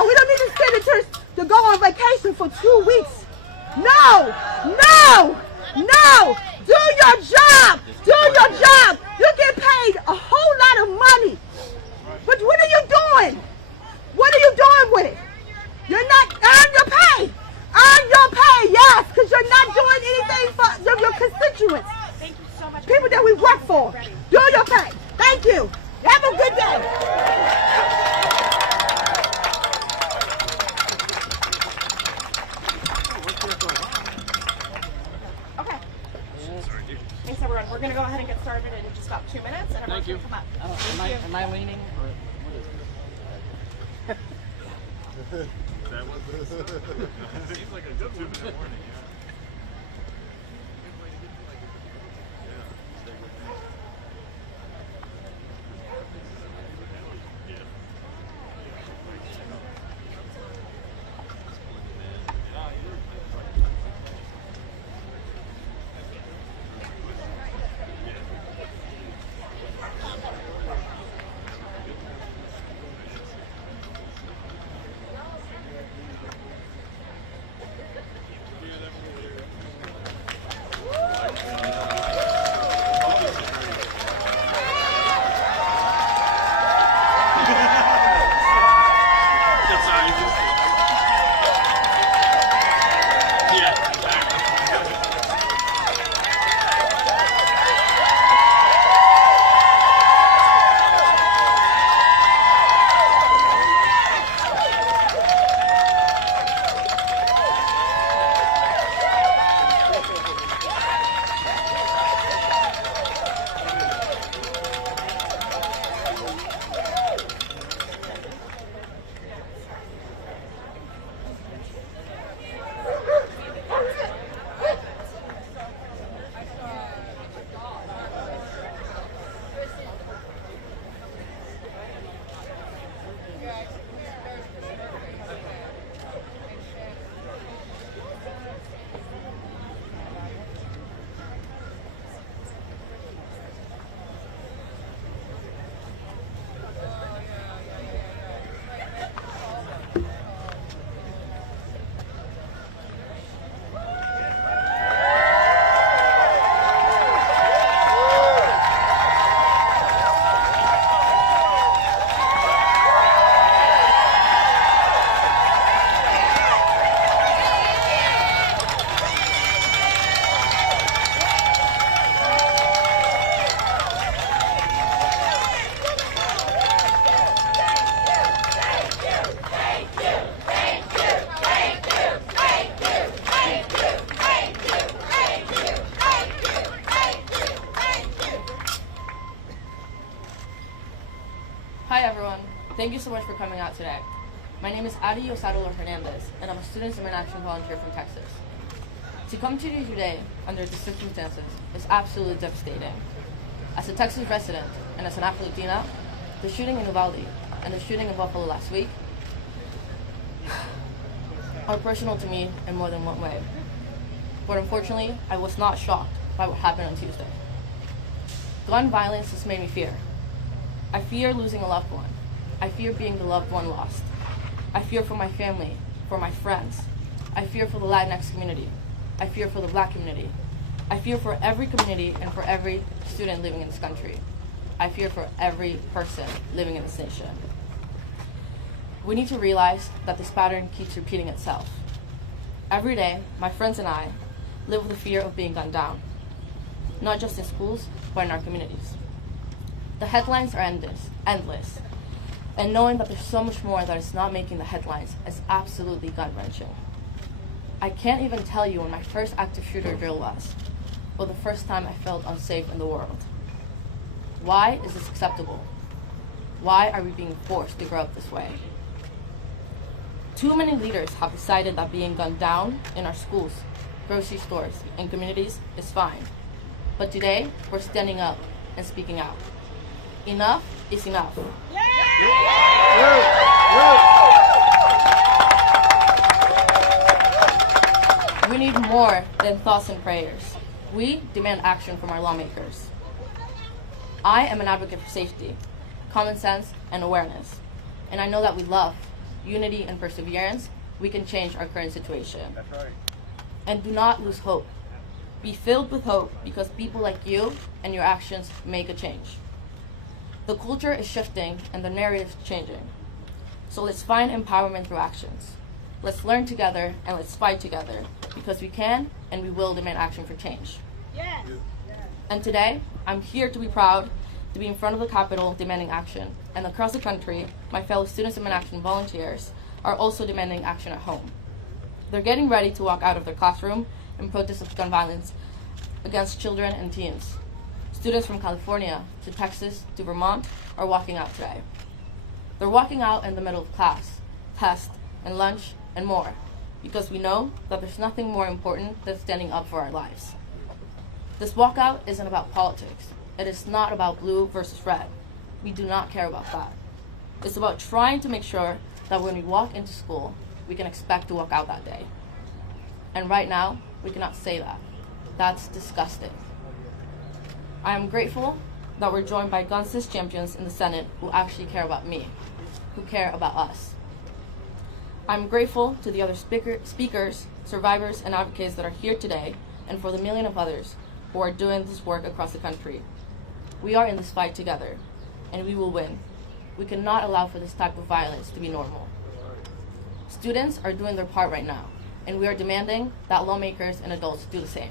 No, we don't need the senators to go on vacation for 2 weeks. No, no, no. Do your job. Do your job. You get paid a whole lot of money. But what are you doing? What are you doing with it? You're not, earn your pay. Earn your pay, yes, because you're not doing anything for your constituents. Thank you so much. People that we work for. Do your pay. Thank you. Have a good day. Okay. Thanks, everyone. We're going to go ahead and get started in just about 2 minutes, and everyone's going to come up. Am I leaning? Or what is That was seems like a good 2 minute warning. Hi everyone, thank you so much for coming out today. My name is Adi Osadolo Hernandez, and I'm a Student Civil Action volunteer from Texas. To come to you today under these circumstances is absolutely devastating. As a Texas resident and as an Afro-Latina, the shooting in Uvalde and the shooting in Buffalo last week are personal to me in more than one way. But unfortunately, I was not shocked by what happened on Tuesday. Gun violence has made me fear. I fear losing a loved one. I fear being the loved one lost. I fear for my family, for my friends. I fear for the Latinx community. I fear for the Black community. I fear for every community and for every student living in this country. I fear for every person living in this nation. We need to realize that this pattern keeps repeating itself. Every day, my friends and I live with the fear of being gunned down, not just in schools, but in our communities. The headlines are endless, and knowing that there's so much more that is not making the headlines is absolutely gut-wrenching. I can't even tell you when my first active shooter drill was, or the first time I felt unsafe in the world. Why is this acceptable? Why are we being forced to grow up this way? Too many leaders have decided that being gunned down in our schools, grocery stores, and communities is fine. But today, we're standing up and speaking out. Enough is enough. We need more than thoughts and prayers. We demand action from our lawmakers. I am an advocate for safety, common sense, and awareness. And I know that we love unity, and perseverance, we can change our current situation. That's right. And do not lose hope. Be filled with hope because people like you and your actions make a change. The culture is shifting and the narrative is changing. So let's find empowerment through actions. Let's learn together and let's fight together because we can and we will demand action for change. Yes. And today, I'm here to be proud to be in front of the Capitol demanding action. And across the country, my fellow Students in Action volunteers are also demanding action at home. They're getting ready to walk out of their classroom in protest of gun violence against children and teens. Students from California to Texas to Vermont are walking out today. They're walking out in the middle of class, test, and lunch, and more, because we know that there's nothing more important than standing up for our lives. This walkout isn't about politics. It is not about blue versus red. We do not care about that. It's about trying to make sure that when we walk into school, we can expect to walk out that day. And right now, we cannot say that. That's disgusting. I am grateful that we're joined by gun cis champions in the Senate who actually care about me, who care about us. I'm grateful to the other speakers, survivors, and advocates that are here today, and for the million of others who are doing this work across the country. We are in this fight together, and we will win. We cannot allow for this type of violence to be normal. Students are doing their part right now, and we are demanding that lawmakers and adults do the same.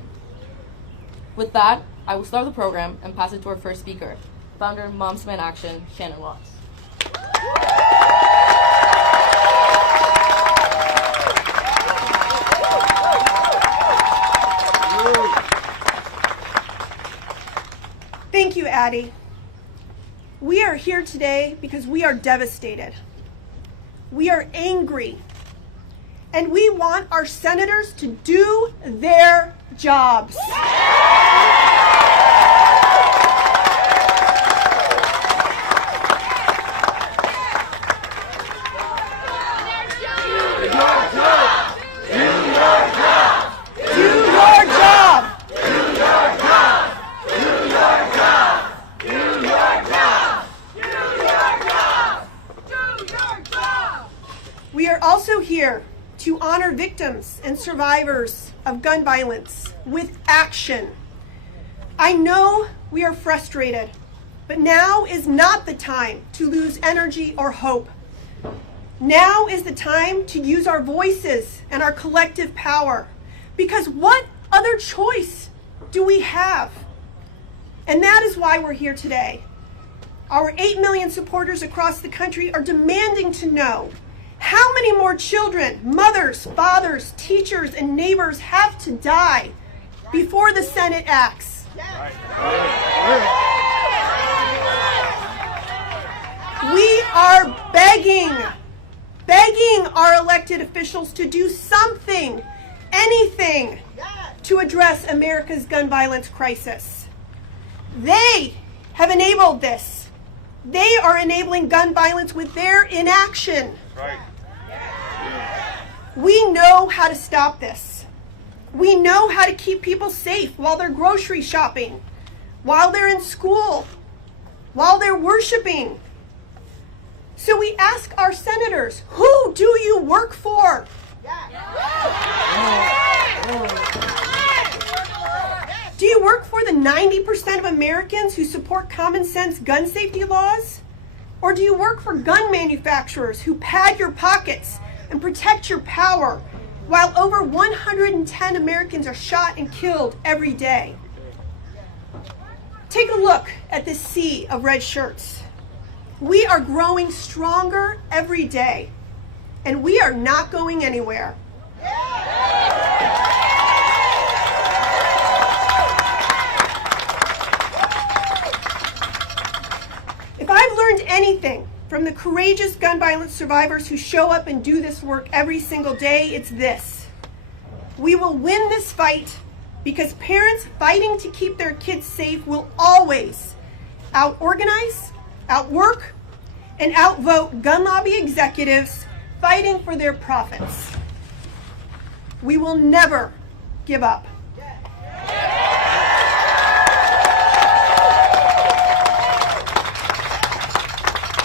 With that, I will start the program and pass it to our first speaker, founder of Moms Demand Action, Shannon Watts. Thank you, Addie. We are here today because we are devastated. We are angry. And we want our senators to do their jobs. We are also here to honor victims and survivors of gun violence with action. I know we are frustrated, but now is not the time to lose energy or hope. Now is the time to use our voices and our collective power, because what other choice do we have? And that is why we're here today. Our 8 million supporters across the country are demanding to know how many more children, mothers, fathers, teachers, and neighbors have to die before the Senate acts. We are begging our elected officials to do something, anything, to address America's gun violence crisis. They have enabled this. They are enabling gun violence with their inaction. Right. We know how to stop this. We know how to keep people safe while they're grocery shopping, while they're in school, while they're worshiping. So we ask our senators, who do you work for? Do you work for the 90% of Americans who support common sense gun safety laws? Or do you work for gun manufacturers who pad your pockets and protect your power while over 110 Americans are shot and killed every day? Take a look at this sea of red shirts. We are growing stronger every day, and we are not going anywhere. If I've learned anything from the courageous gun violence survivors who show up and do this work every single day, it's this. We will win this fight because parents fighting to keep their kids safe will always out-organize, outwork, and outvote gun lobby executives fighting for their profits. We will never give up.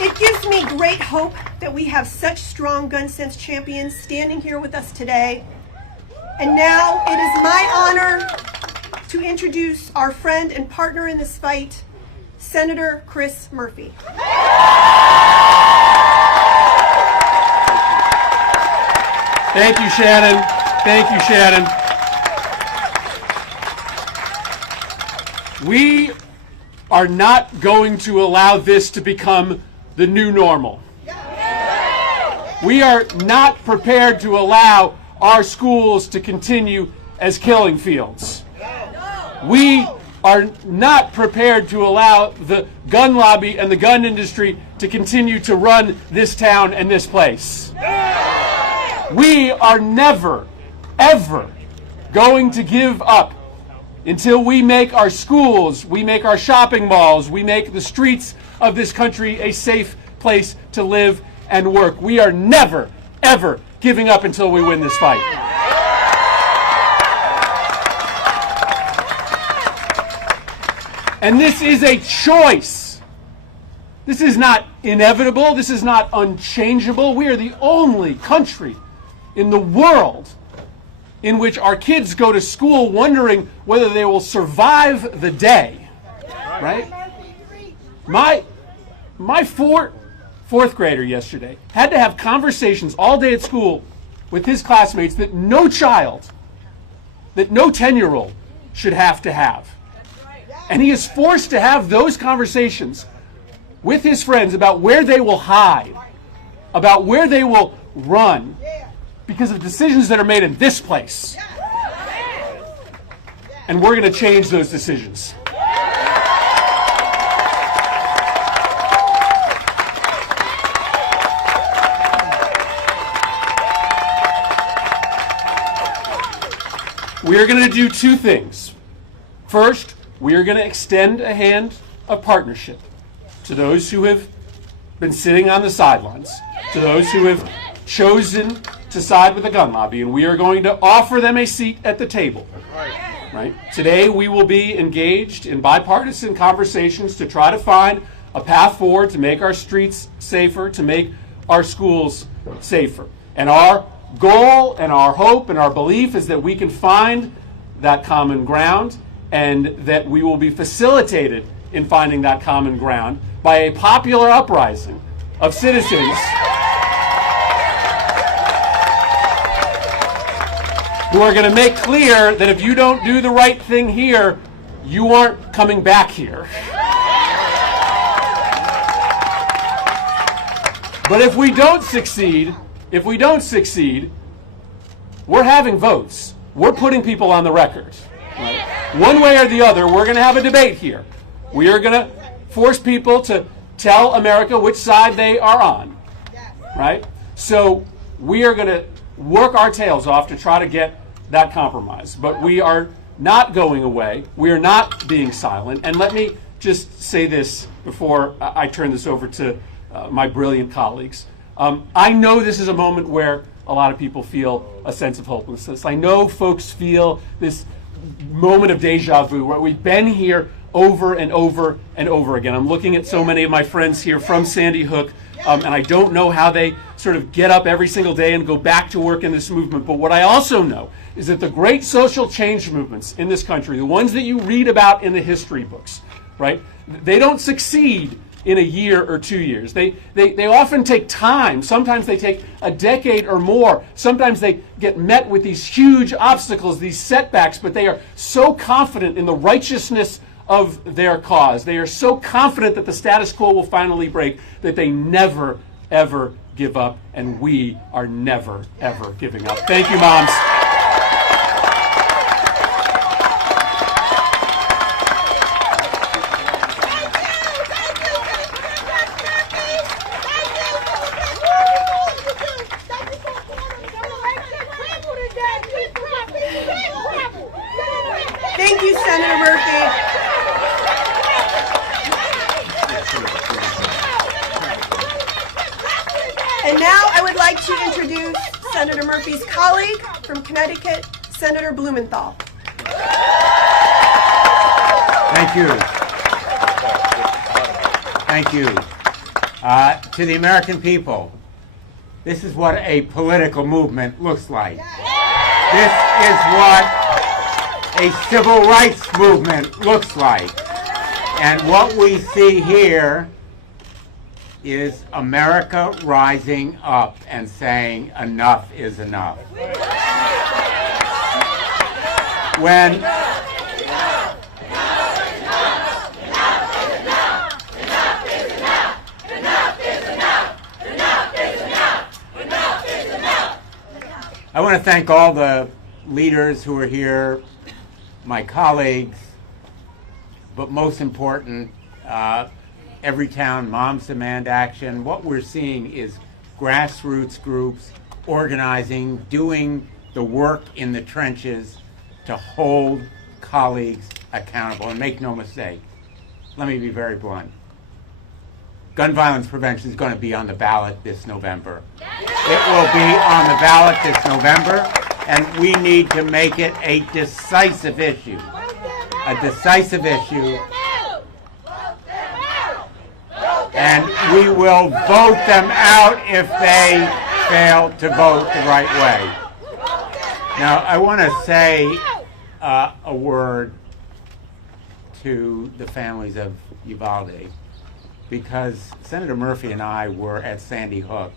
It gives me great hope that we have such strong gun sense champions standing here with us today. And now it is my honor to introduce our friend and partner in this fight, Senator Chris Murphy. Thank you, Shannon. Thank you, Shannon. We are not going to allow this to become the new normal. We are not prepared to allow our schools to continue as killing fields. We are not prepared to allow the gun lobby and the gun industry to continue to run this town and this place. We are never, ever going to give up until we make our schools, we make our shopping malls, we make the streets of this country a safe place to live and work. We are never, ever giving up until we win this fight. And this is a choice. This is not inevitable. This is not unchangeable. We are the only country in the world in which our kids go to school wondering whether they will survive the day. Right? My fourth grader yesterday had to have conversations all day at school with his classmates that no child, that no 10-year-old should have to have. And he is forced to have those conversations with his friends about where they will hide, about where they will run, because of decisions that are made in this place. And we're going to change those decisions. We are going to do two things. First, we are going to extend a hand of partnership to those who have been sitting on the sidelines, to those who have chosen to side with the gun lobby, and we are going to offer them a seat at the table. Right? Today we will be engaged in bipartisan conversations to try to find a path forward to make our streets safer, to make our schools safer. And our goal and our hope and our belief is that we can find that common ground, and that we will be facilitated in finding that common ground by a popular uprising of citizens who are going to make clear that if you don't do the right thing here, you aren't coming back here. But if we don't succeed, we're having votes. We're putting people on the record. Right? One way or the other, we're going to have a debate here. We are going to force people to tell America which side they are on. Right? So we are going to work our tails off to try to get that compromise. But we are not going away. We are not being silent. And let me just say this before I turn this over to my brilliant colleagues. I know this is a moment where a lot of people feel a sense of hopelessness. I know folks feel this moment of deja vu where we've been here over and over and over again. I'm looking at so many of my friends here from Sandy Hook, and I don't know how they sort of get up every single day and go back to work in this movement. But what I also know is that the great social change movements in this country, the ones that you read about in the history books, right, they don't succeed in a year or 2 years. They often take time. Sometimes they take a decade or more. Sometimes they get met with these huge obstacles, these setbacks, but they are so confident in the righteousness of their cause. They are so confident that the status quo will finally break that they never, ever give up, and we are never, ever giving up. Thank you, moms. Thank you, Senator Murphy. And now I would like to introduce Senator Murphy's colleague from Connecticut, Senator Blumenthal. Thank you. Thank you. To the American people, this is what a political movement looks like. This is what a civil rights movement looks like. And what we see here is America rising up and saying enough is enough. When I want to thank all the leaders who are here, my colleagues, but most important, Everytown Moms Demand Action. What we're seeing is grassroots groups organizing, doing the work in the trenches to hold colleagues accountable. And make no mistake, let me be very blunt. Gun violence prevention is going to be on the ballot this November. It will be on the ballot this November, and we need to make it a decisive issue. A decisive issue. And we will vote them out if they fail to vote the right way. Now, I want to say a word to the families of Uvalde, because Senator Murphy and I were at Sandy Hook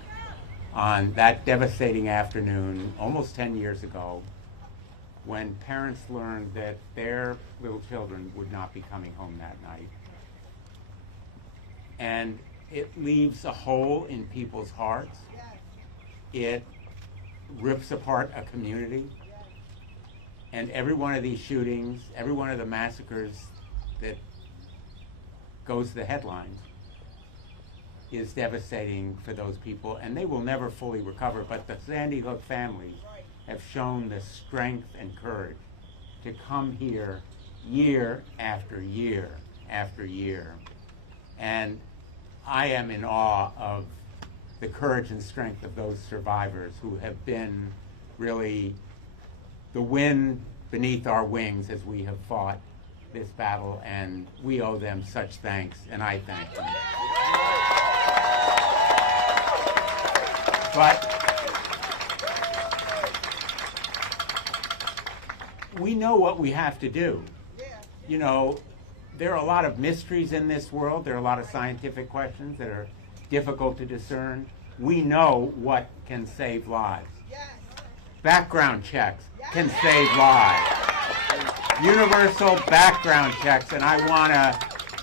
on that devastating afternoon almost 10 years ago when parents learned that their little children would not be coming home that night. And it leaves a hole in people's hearts. It rips apart a community. And every one of these shootings, every one of the massacres that goes to the headlines is devastating for those people, and they will never fully recover. But the Sandy Hook families have shown the strength and courage to come here year after year after year. And I am in awe of the courage and strength of those survivors who have been really the wind beneath our wings as we have fought this battle, and we owe them such thanks, and I thank them. But we know what we have to do. You know, there are a lot of mysteries in this world. There are a lot of scientific questions that are difficult to discern. We know what can save lives. Background checks can save lives. Universal background checks, and I want to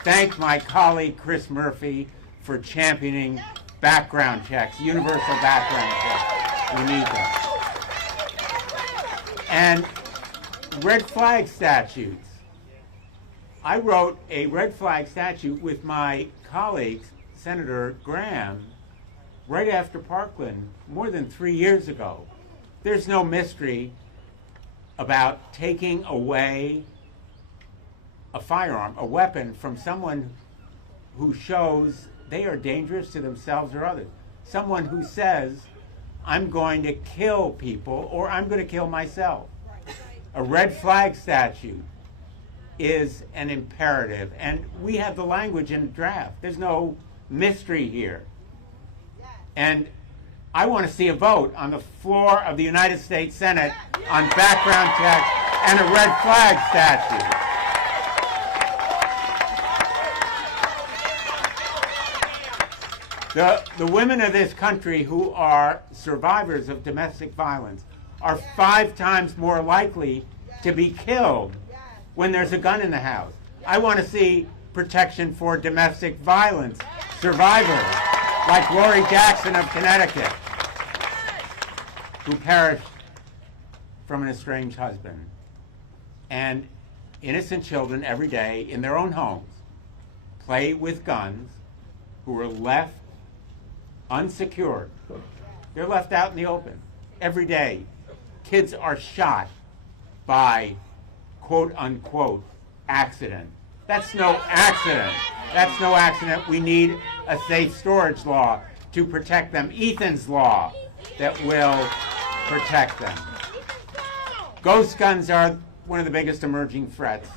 thank my colleague Chris Murphy for championing background checks, universal background checks. We need them. And red flag statutes. I wrote a red flag statute with my colleague, Senator Graham, right after Parkland, more than 3 years ago. There's no mystery about taking away a firearm, a weapon, from someone who shows they are dangerous to themselves or others. Someone who says, I'm going to kill people or I'm going to kill myself. A red flag statute is an imperative, and we have the language in the draft. There's no mystery here. And I want to see a vote on the floor of the United States Senate on background checks and a red flag statute. The women of this country who are survivors of domestic violence are 5 times more likely to be killed when there's a gun in the house. I want to see protection for domestic violence survivors like Lori Jackson of Connecticut, who perished from an estranged husband. And innocent children every day in their own homes play with guns, who are left unsecured. They're left out in the open. Every day, kids are shot by quote unquote accident. That's no accident. That's no accident. We need a safe storage law to protect them. Ethan's law that will protect them. Ghost guns are one of the biggest emerging threats.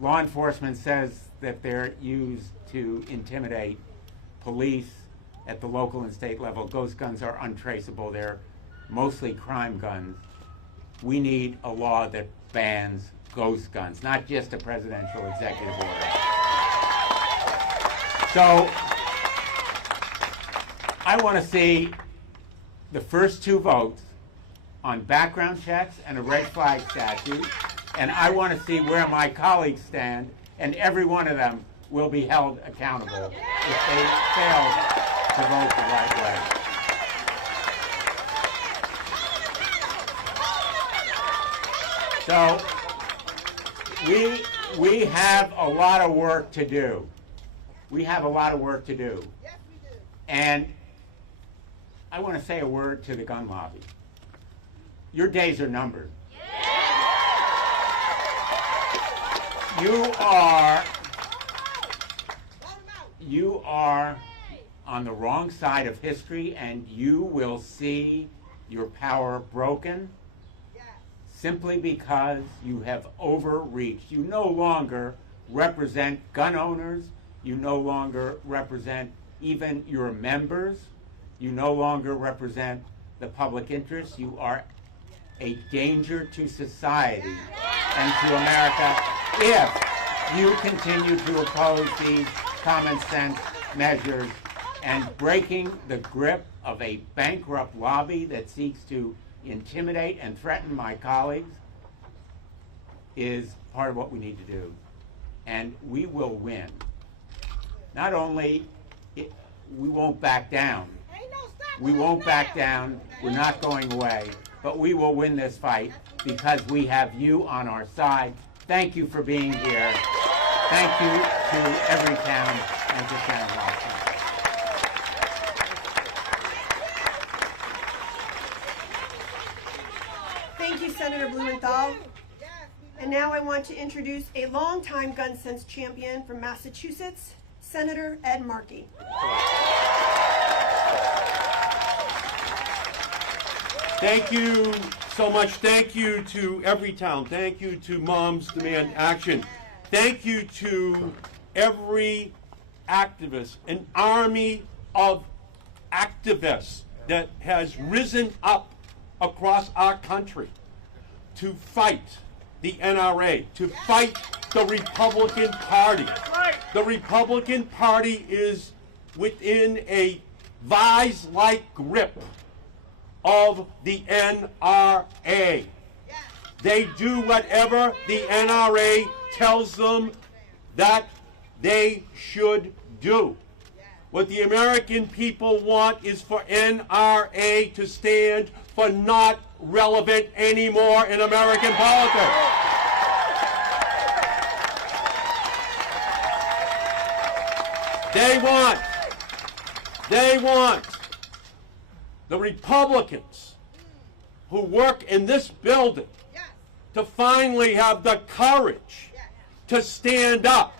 Law enforcement says that they're used to intimidate police at the local and state level. Ghost guns are untraceable. They're mostly crime guns. We need a law that bans ghost guns, not just a presidential executive order. So I want to see the first two votes on background checks and a red flag statute, and I want to see where my colleagues stand, and every one of them will be held accountable if they fail to vote the right way. So we have a lot of work to do. We have a lot of work to do. And I want to say a word to the gun lobby. Your days are numbered. You are on the wrong side of history, and you will see your power broken simply because you have overreached. You no longer represent gun owners. You no longer represent even your members. You no longer represent the public interest. You are a danger to society and to America if you continue to oppose these common sense measures, and breaking the grip of a bankrupt lobby that seeks to intimidate and threaten my colleagues is part of what we need to do. And we will win. Not only, we won't back down. We won't back down. We're not going away. But we will win this fight because we have you on our side. Thank you for being here. Thank you to every town and to San Joaquin. Thank you, Senator Blumenthal. And now I want to introduce a longtime gun sense champion from Massachusetts, Senator Ed Markey. Thank you so much. Thank you to every town. Thank you to Moms Demand Action. Thank you to every activist, an army of activists that has risen up across our country to fight the NRA, to fight the Republican Party. The Republican Party is within a vise-like grip of the NRA. They do whatever the NRA tells them that they should do. What the American people want is for NRA to stand for not relevant anymore in American politics. They want the Republicans who work in this building to finally have the courage to stand up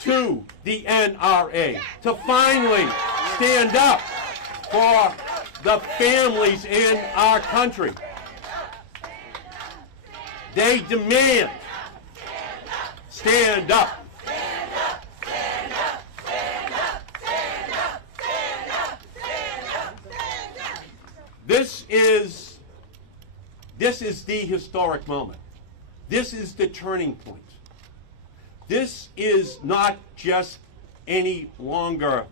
to the NRA, to finally stand up for the families in our country. They demand stand up. This is the historic moment. This is the turning point. This is not just any longer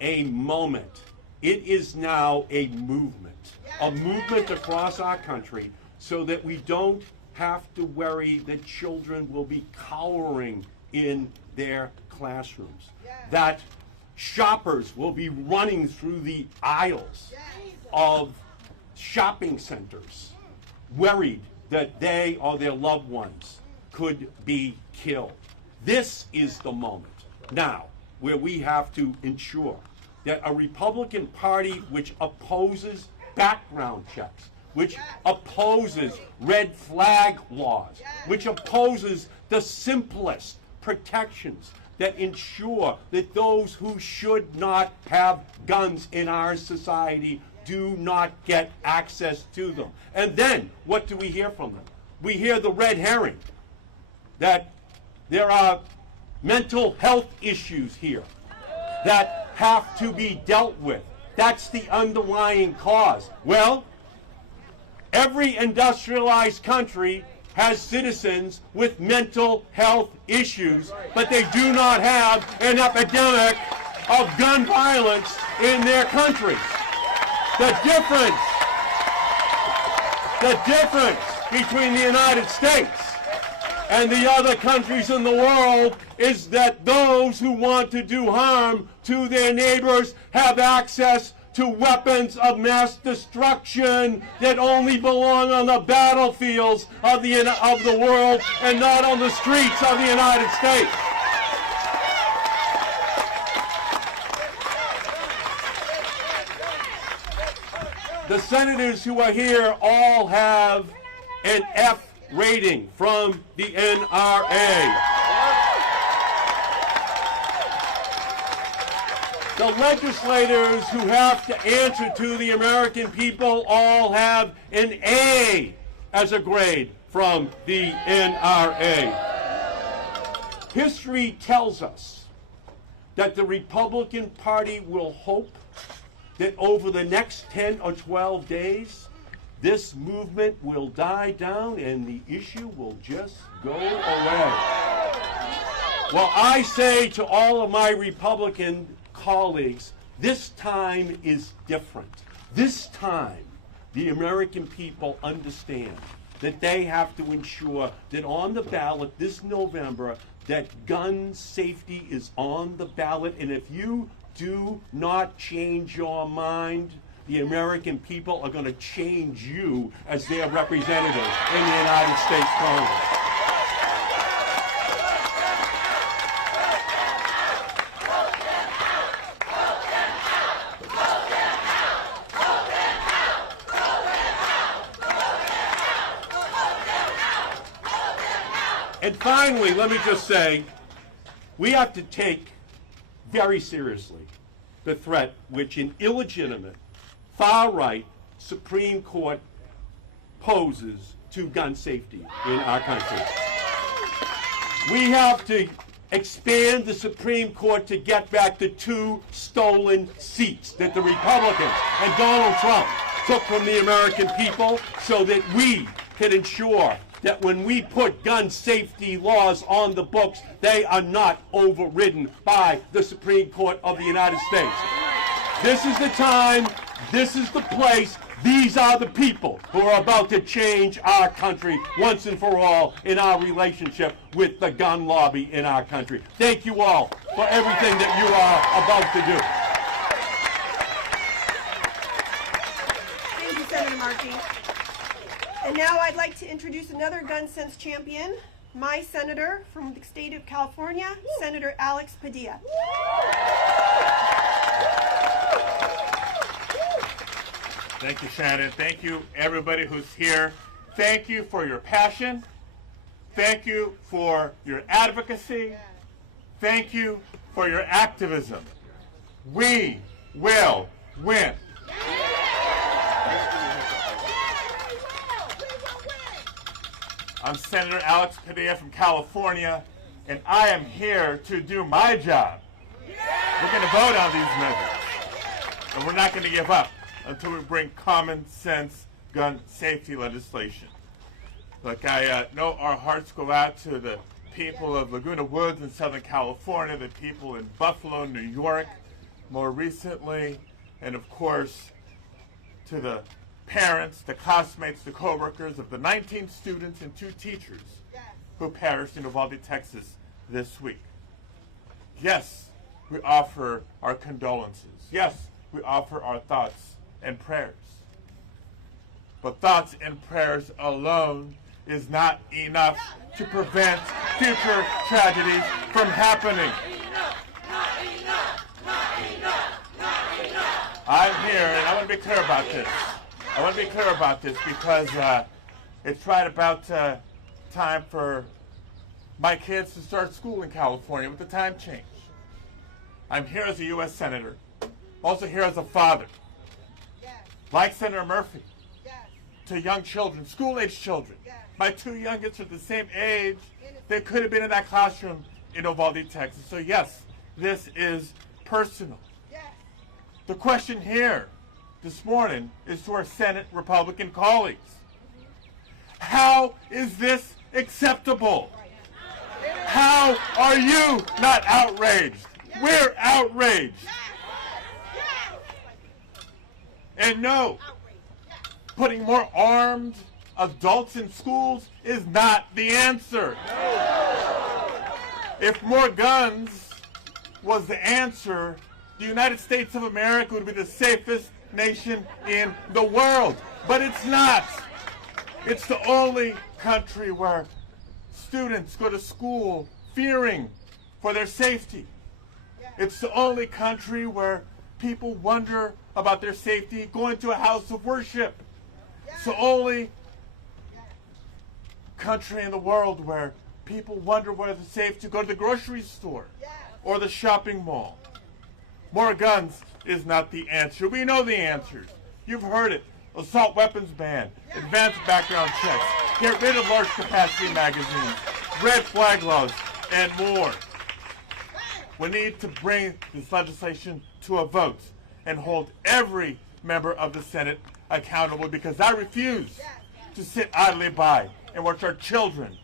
a moment. It is now a movement across our country so that we don't have to worry that children will be cowering in their classrooms, that shoppers will be running through the aisles of shopping centers worried that they or their loved ones could be killed. This is the moment now where we have to ensure that a Republican Party which opposes background checks, which opposes red flag laws, which opposes the simplest protections that ensure that those who should not have guns in our society do not get access to them. And then, what do we hear from them? We hear the red herring, that there are mental health issues here, that have to be dealt with. That's the underlying cause. Well, every industrialized country has citizens with mental health issues, but they do not have an epidemic of gun violence in their countries. The difference between the United States and the other countries in the world is that those who want to do harm to their neighbors have access to weapons of mass destruction that only belong on the battlefields of the world and not on the streets of the United States. The senators who are here all have an F rating from the NRA. The legislators who have to answer to the American people all have an A as a grade from the NRA. History tells us that the Republican Party will hope that over the next 10 or 12 days, this movement will die down and the issue will just go away. Well, I say to all of my Republican colleagues, this time is different. This time, the American people understand that they have to ensure that on the ballot this November, that gun safety is on the ballot. And if you do not change your mind, the American people are going to change you as their representative in the United States Congress. And finally, let me just say, we have to take very seriously the threat which an illegitimate, far-right Supreme Court poses to gun safety in our country. We have to expand the Supreme Court to get back the 2 stolen seats that the Republicans and Donald Trump took from the American people so that we can ensure that when we put gun safety laws on the books, they are not overridden by the Supreme Court of the United States. This is the time, this is the place, these are the people who are about to change our country once and for all in our relationship with the gun lobby in our country. Thank you all for everything that you are about to do. Thank you, Senator Markey. And now I'd like to introduce another gun sense champion, my senator from the state of California, Senator Alex Padilla. Thank you, Shannon. Thank you, everybody who's here. Thank you for your passion. Thank you for your advocacy. Thank you for your activism. We will win. I'm Senator Alex Padilla from California, and I am here to do my job. We're going to vote on these measures, and we're not going to give up until we bring common sense gun safety legislation. Look, I know our hearts go out to the people of Laguna Woods in Southern California, the people in Buffalo, New York, more recently, and of course, to the parents, the classmates, the co-workers of the 19 students and 2 teachers who perished in Uvalde, Texas this week. Yes, we offer our condolences. Yes, we offer our thoughts and prayers. But thoughts and prayers alone is not enough to prevent future tragedies from happening. I'm here, and I want to be clear about this. I want to be clear about this because it's right about time for my kids to start school in California with the time change. I'm here as a U.S. Senator, also here as a father, like Senator Murphy, to young children, school-age children. My 2 youngest are the same age. They could have been in that classroom in Uvalde, Texas. So yes, this is personal. The question here this morning is to our Senate Republican colleagues. How is this acceptable? How are you not outraged? We're outraged. And no, putting more armed adults in schools is not the answer. If more guns was the answer, the United States of America would be the safest nation in the world. But it's not. It's the only country where students go to school fearing for their safety. It's the only country where people wonder about their safety going to a house of worship. It's the only country in the world where people wonder whether it's safe to go to the grocery store or the shopping mall. More guns is not the answer. We know the answers. You've heard it. Assault weapons ban, advanced background checks, get rid of large capacity magazines, red flag laws, and more. We need to bring this legislation to a vote and hold every member of the Senate accountable, because I refuse to sit idly by and watch our children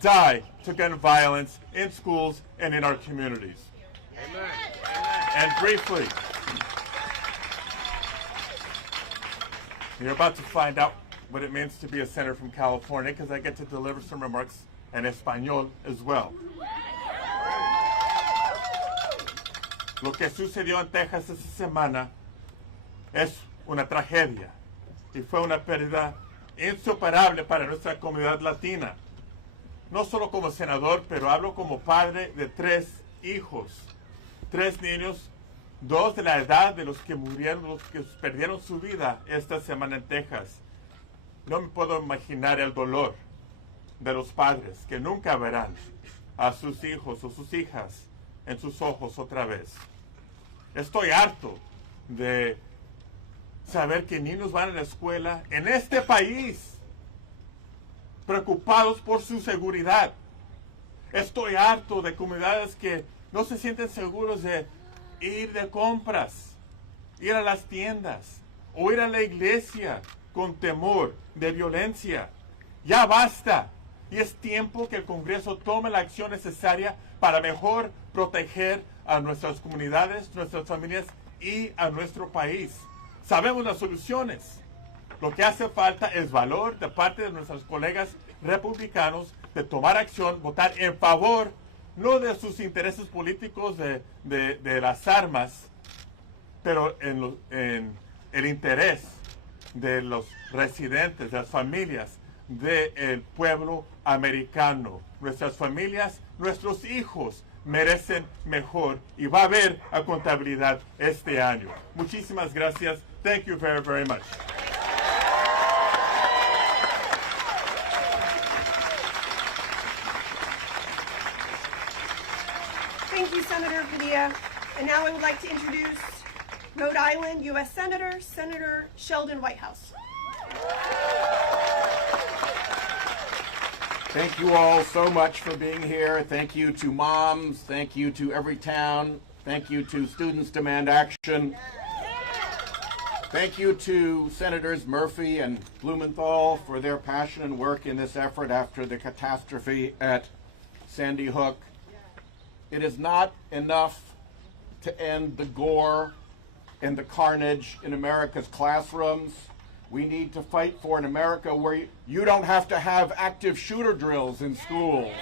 die to gun violence in schools and in our communities. Amen. And briefly, you're about to find out what it means to be a senator from California, because I get to deliver some remarks in Español as well. Lo que sucedió en Texas esta semana es una tragedia y fue una pérdida insuperable para nuestra comunidad latina. No solo como senador, pero hablo como padre de 3 hijos, 3 niños, 2 de la edad de los que murieron, los que perdieron su vida esta semana en Texas. No me puedo imaginar el dolor de los padres que nunca verán a sus hijos o sus hijas en sus ojos otra vez. Estoy harto de saber que niños van a la escuela en este país preocupados por su seguridad. Estoy harto de comunidades que no se sienten seguros de ir de compras, ir a las tiendas o ir a la iglesia con temor de violencia. Ya basta. Y es tiempo que el Congreso tome la acción necesaria para mejor proteger a nuestras comunidades, nuestras familias y a nuestro país. Sabemos las soluciones. Lo que hace falta es valor de parte de nuestros colegas republicanos de tomar acción, votar en favor, no de sus intereses políticos de las armas, pero en el interés de los residentes, de las familias, del pueblo americano. Nuestras familias, nuestros hijos merecen mejor y va a haber accountabilidad este año. Muchísimas gracias. Thank you very, very much. Thank you, Senator Padilla. And now I would like to introduce Rhode Island U.S. Senator, Senator Sheldon Whitehouse. Thank you all so much for being here. Thank you to moms. Thank you to Everytown. Thank you to Students Demand Action. Thank you to Senators Murphy and Blumenthal for their passion and work in this effort after the catastrophe at Sandy Hook. It is not enough to end the gore and the carnage in America's classrooms. We need to fight for an America where you don't have to have active shooter drills in schools.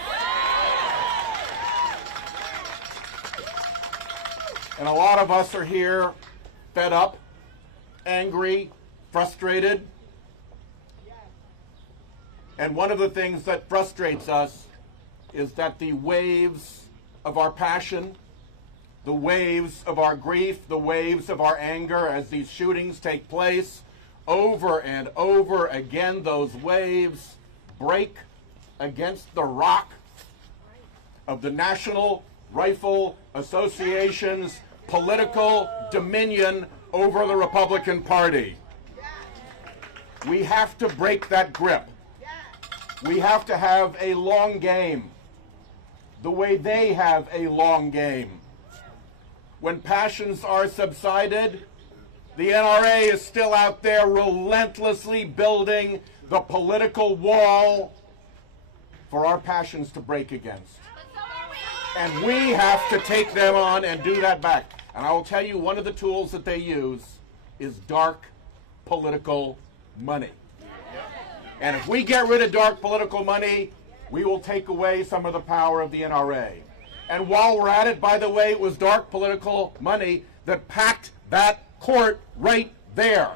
And a lot of us are here fed up, angry, frustrated. And one of the things that frustrates us is that the waves of our passion, the waves of our grief, the waves of our anger as these shootings take place, over and over again, those waves break against the rock of the National Rifle Association's political dominion over the Republican Party. We have to break that grip. We have to have a long game, the way they have a long game. When passions are subsided, The NRA is still out there relentlessly building the political wall for our passions to break against. And we have to take them on and do that back. And I will tell you, one of the tools that they use is dark political money. And if we get rid of dark political money, we will take away some of the power of the NRA. And while we're at it, by the way, it was dark political money that packed that court right there.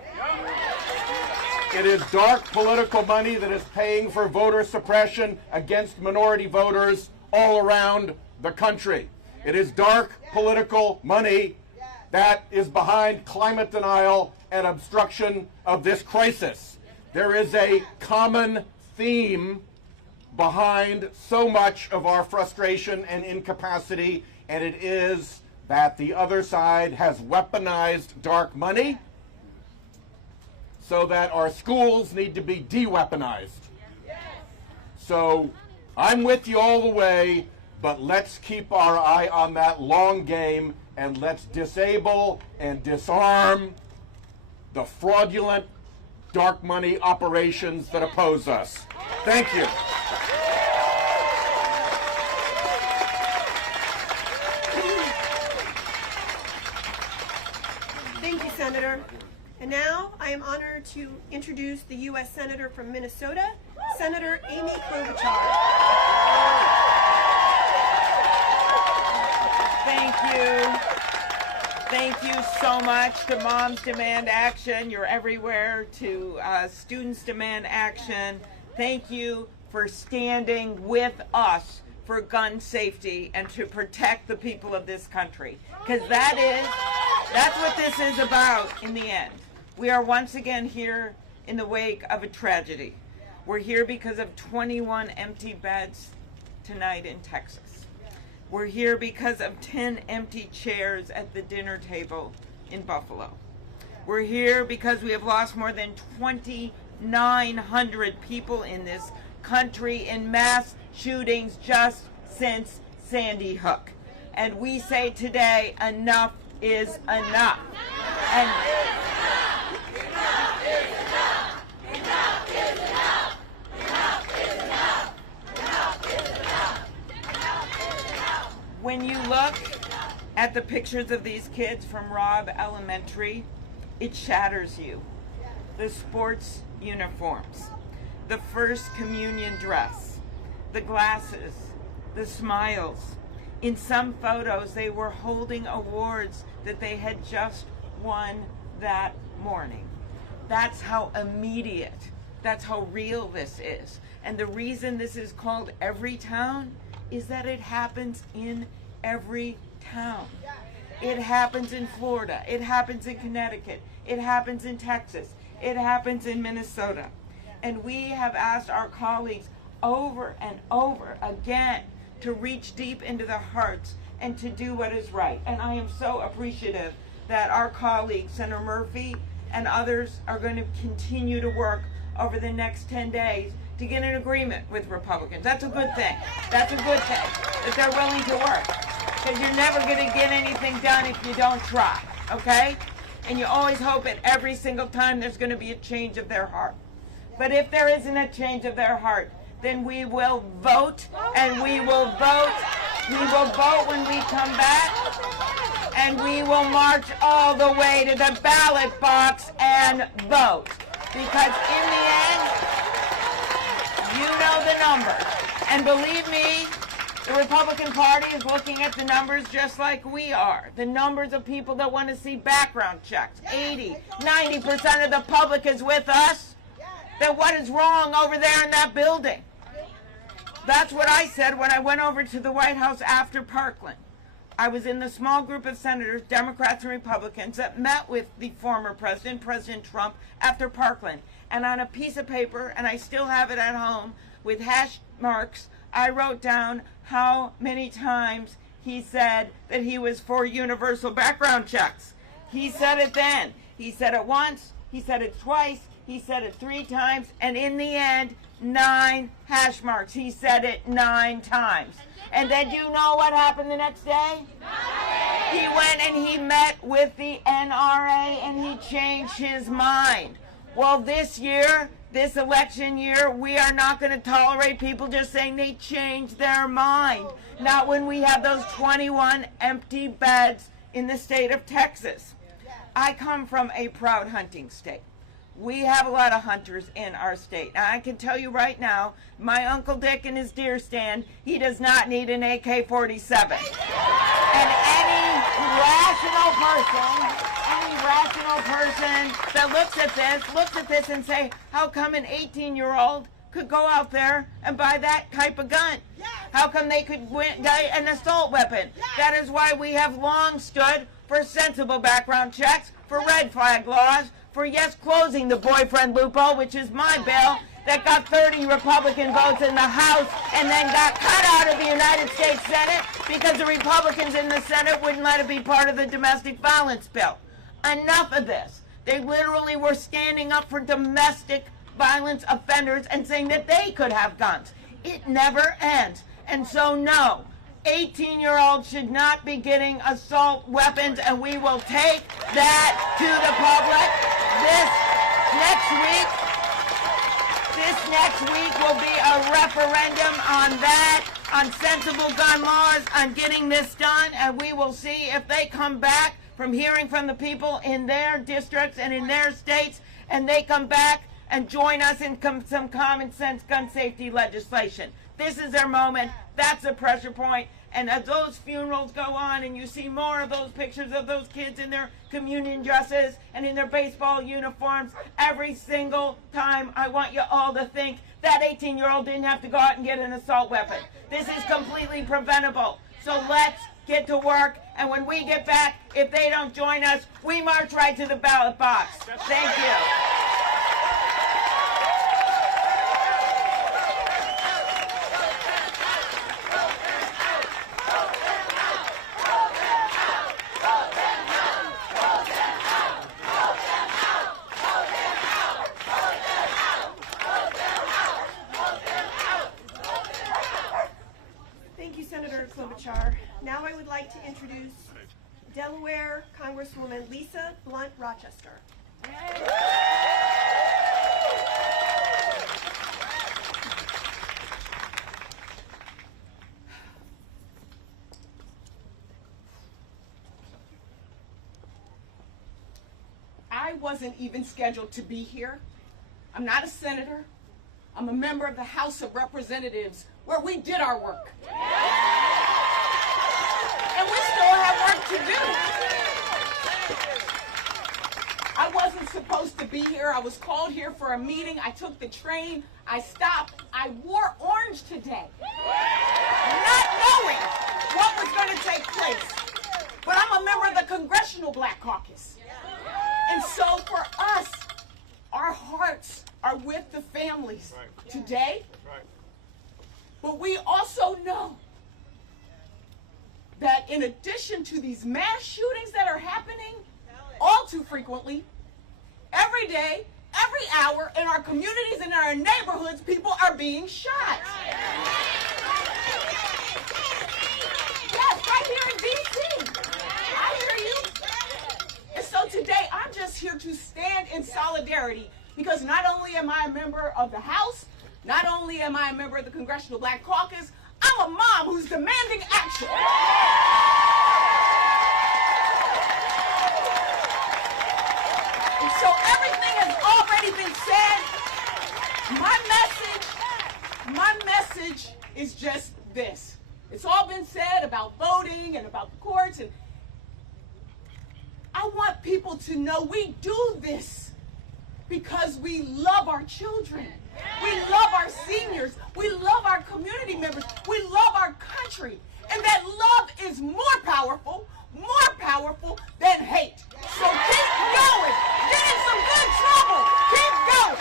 It is dark political money that is paying for voter suppression against minority voters all around the country. It is dark political money that is behind climate denial and obstruction of this crisis. There is a common theme behind so much of our frustration and incapacity, and it is that the other side has weaponized dark money so that our schools need to be de-weaponized. So I'm with you all the way, but let's keep our eye on that long game, and let's disable and disarm the fraudulent dark money operations that oppose us. Thank you. Thank you, Senator. And now I am honored to introduce the U.S. Senator from Minnesota, Senator Amy Klobuchar. Thank you. Thank you so much to Moms Demand Action. You're everywhere. To Students Demand Action. Thank you for standing with us for gun safety and to protect the people of this country. Because that's what this is about in the end. We are once again here in the wake of a tragedy. We're here because of 21 empty beds tonight in Texas. We're here because of 10 empty chairs at the dinner table in Buffalo. We're here because we have lost more than 2,900 people in this country in mass shootings just since Sandy Hook. And we say today, enough is enough. And when you look at the pictures of these kids from Robb Elementary, it shatters you. The sports uniforms, the first communion dress, the glasses, the smiles. In some photos, they were holding awards that they had just won that morning. That's how immediate, that's how real this is. And the reason this is called Everytown is that it happens in every town. It happens in Florida, it happens in Connecticut, it happens in Texas, it happens in Minnesota. And we have asked our colleagues over and over again to reach deep into the hearts and to do what is right. And I am so appreciative that our colleague, Senator Murphy, and others are going to continue to work over the next 10 days to get an agreement with Republicans. That's a good thing. That's a good thing, that they're willing to work. Because you're never going to get anything done if you don't try, okay? And you always hope that every single time there's going to be a change of their heart. But if there isn't a change of their heart, then we will vote, and we will vote. We will vote when we come back, and we will march all the way to the ballot box and vote. Because in the end, you know the numbers. And believe me, the Republican Party is looking at the numbers just like we are. The numbers of people that want to see background checks. 80, 90% of the public is with us. Then what is wrong over there in that building? That's what I said when I went over to the White House after Parkland. I was in the small group of senators, Democrats and Republicans, that met with the former president, President Trump, after Parkland. And on a piece of paper, and I still have it at home, with hash marks, I wrote down how many times he said that he was for universal background checks. He said it then. He said it once, he said it twice, he said it 3 times, and in the end, 9 hash marks. He said it 9 times. And then do you know what happened the next day? He went and he met with the NRA and he changed his mind. Well, this year, this election year, we are not going to tolerate people just saying they changed their mind. Not when we have those 21 empty beds in the state of Texas. I come from a proud hunting state. We have a lot of hunters in our state. And I can tell you right now, my Uncle Dick in his deer stand, he does not need an AK-47. And any rational person that looks at this and say, how come an 18-year-old could go out there and buy that type of gun? How come they could buy an assault weapon? That is why we have long stood for sensible background checks, for red flag laws, for yes, closing the boyfriend loophole, which is my bill, that got 30 Republican votes in the House and then got cut out of the United States Senate because the Republicans in the Senate wouldn't let it be part of the domestic violence bill. Enough of this. They literally were standing up for domestic violence offenders and saying that they could have guns. It never ends. And so no, 18-year-olds should not be getting assault weapons, and we will take that to the public. This next week will be a referendum on that, on sensible gun laws, on getting this done, and we will see if they come back from hearing from the people in their districts and in their states, and they come back and join us in some common sense gun safety legislation. This is their moment. That's a pressure point. And as those funerals go on and you see more of those pictures of those kids in their communion dresses and in their baseball uniforms, every single time I want you all to think that 18-year-old didn't have to go out and get an assault weapon. This is completely preventable. So let's get to work. And when we get back, if they don't join us, we march right to the ballot box. Thank you. Now I would like to introduce Delaware Congresswoman Lisa Blunt Rochester. I wasn't even scheduled to be here. I'm not a senator. I'm a member of the House of Representatives, where we did our work. And we still have work to do. I wasn't supposed to be here. I was called here for a meeting. I took the train. I stopped. I wore orange today, not knowing what was going to take place. But I'm a member of the Congressional Black Caucus. And so for us, our hearts are with the families today. But we also know that in addition to these mass shootings that are happening all too frequently, every day, every hour, in our communities and in our neighborhoods, people are being shot. Yes, right here in D.C. I hear you. And so today, I'm just here to stand in solidarity, because not only am I a member of the House, not only am I a member of the Congressional Black Caucus, I'm a mom who's demanding action. And so everything has already been said. My message is just this. It's all been said about voting and about the courts, and I want people to know we do this because we love our children. We love our seniors. We love our community members. We love our country. And that love is more powerful than hate. So keep going. Get in some good trouble. Keep going.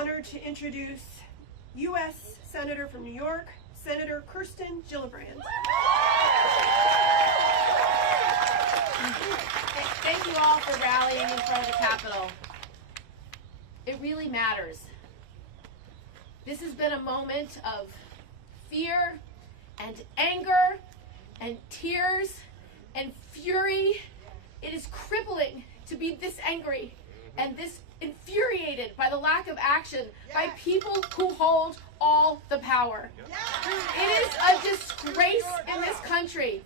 honored to introduce U.S. Senator from New York, Senator Kirsten Gillibrand. Thank you all for rallying in front of the Capitol. It really matters. This has been a moment of fear and anger and tears and fury. It is crippling to be this angry and this infuriated by the lack of action by people who hold all the power. It is a disgrace in this country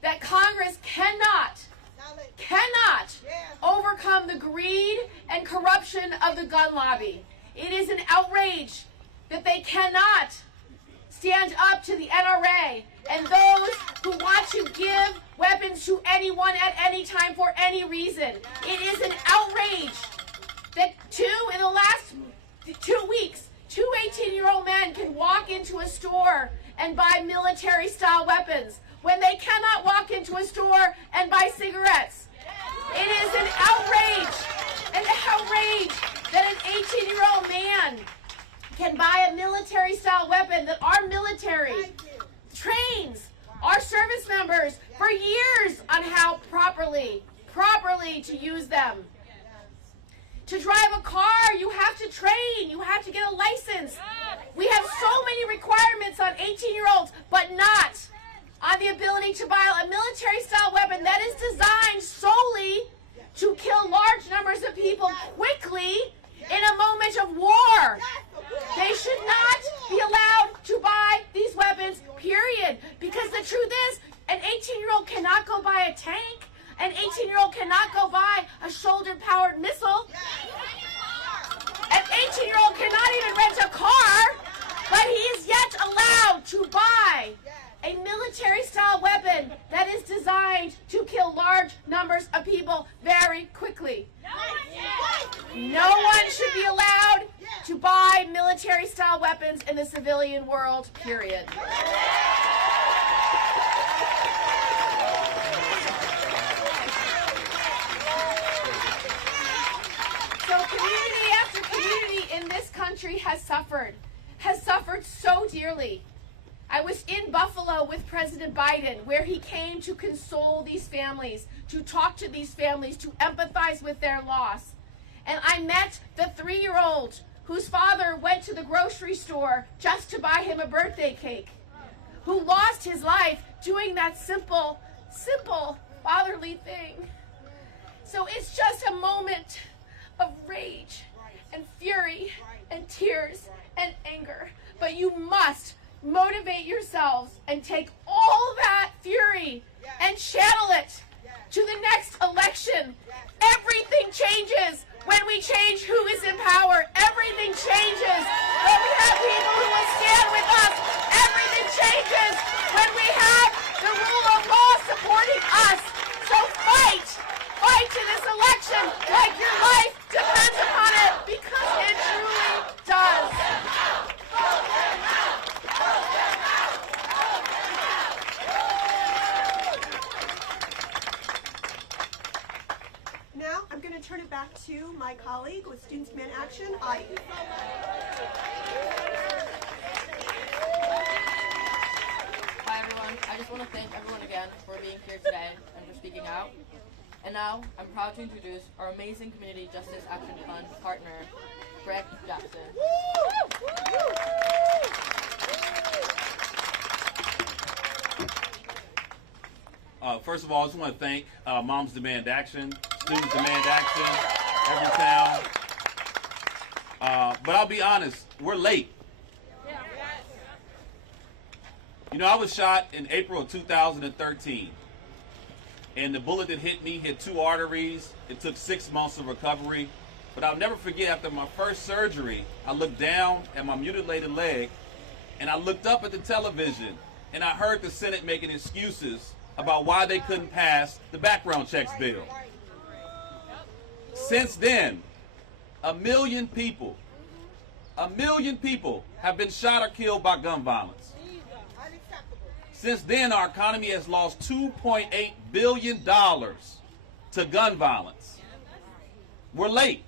that Congress cannot overcome the greed and corruption of the gun lobby. It is an outrage that they cannot stand up to the NRA and those who want to give weapons to anyone at any time for any reason. It is an outrage that in the last 2 weeks, 2 18-year-old men can walk into a store and buy military-style weapons when they cannot walk into a store and buy cigarettes. It is an outrage that an 18-year-old man can buy a military-style weapon that our military trains our service members for years on how properly to use them. To drive a car, you have to train, you have to get a license. We have so many requirements on 18-year-olds, but not on the ability to buy a military-style weapon that is designed solely to kill large numbers of people quickly in a moment of war. They should not be allowed to buy these weapons, period. Because the truth is, an 18-year-old cannot go buy a tank. An 18-year-old cannot go buy a shoulder-powered missile. An 18-year-old cannot even rent a car, but he is yet allowed to buy a military-style weapon that is designed to kill large numbers of people very quickly. No one should be allowed to buy military-style weapons in the civilian world, period. So community after community in this country has suffered so dearly. I was in Buffalo with President Biden, where he came to console these families, to talk to these families, to empathize with their loss. And I met the 3-year-old whose father went to the grocery store just to buy him a birthday cake, who lost his life doing that simple fatherly thing. So it's just a moment of rage and fury and tears and anger. But you must motivate yourselves and take all that fury and channel it to the next election. Everything changes when we change who is in power. Everything changes when we have people who will stand with us. Everything changes when we have the rule of law supporting us. So fight to this election like your life depends upon it, because it truly does. Now I'm going to turn it back to my colleague with Students Demand Action, Adi. Hi everyone, I just want to thank everyone again for being here today and for speaking out. And now I'm proud to introduce our amazing Community Justice Action Fund partner, Greg Jackson. First of all, I just want to thank Moms Demand Action, Students Demand Action, Everytown. But I'll be honest, we're late. You know, I was shot in April of 2013. And the bullet that hit me hit 2 arteries. It took 6 months of recovery. But I'll never forget, after my first surgery, I looked down at my mutilated leg, and I looked up at the television, and I heard the Senate making excuses about why they couldn't pass the background checks bill. Since then, 1 million people have been shot or killed by gun violence. Since then, our economy has lost $2.8 billion to gun violence. We're late.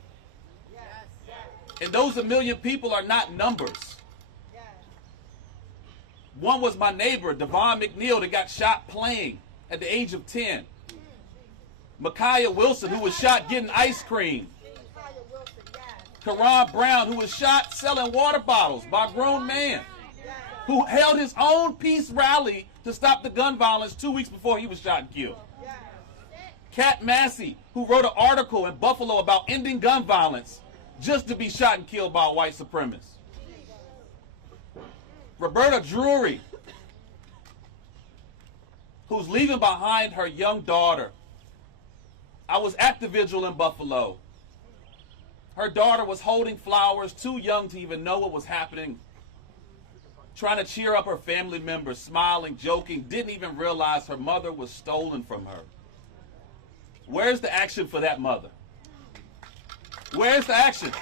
And those 1 million people are not numbers. One was my neighbor, Devon McNeil, that got shot playing at the age of 10. Micaiah Wilson, who was shot getting ice cream. Karan Brown, who was shot selling water bottles by a grown man, who held his own peace rally to stop the gun violence 2 weeks before he was shot and killed. Kat Massey, who wrote an article in Buffalo about ending gun violence just to be shot and killed by a white supremacist. Roberta Drury, who's leaving behind her young daughter. I was at the vigil in Buffalo. Her daughter was holding flowers, too young to even know what was happening, trying to cheer up her family members, smiling, joking, didn't even realize her mother was stolen from her. Where's the action for that mother? Where's the action?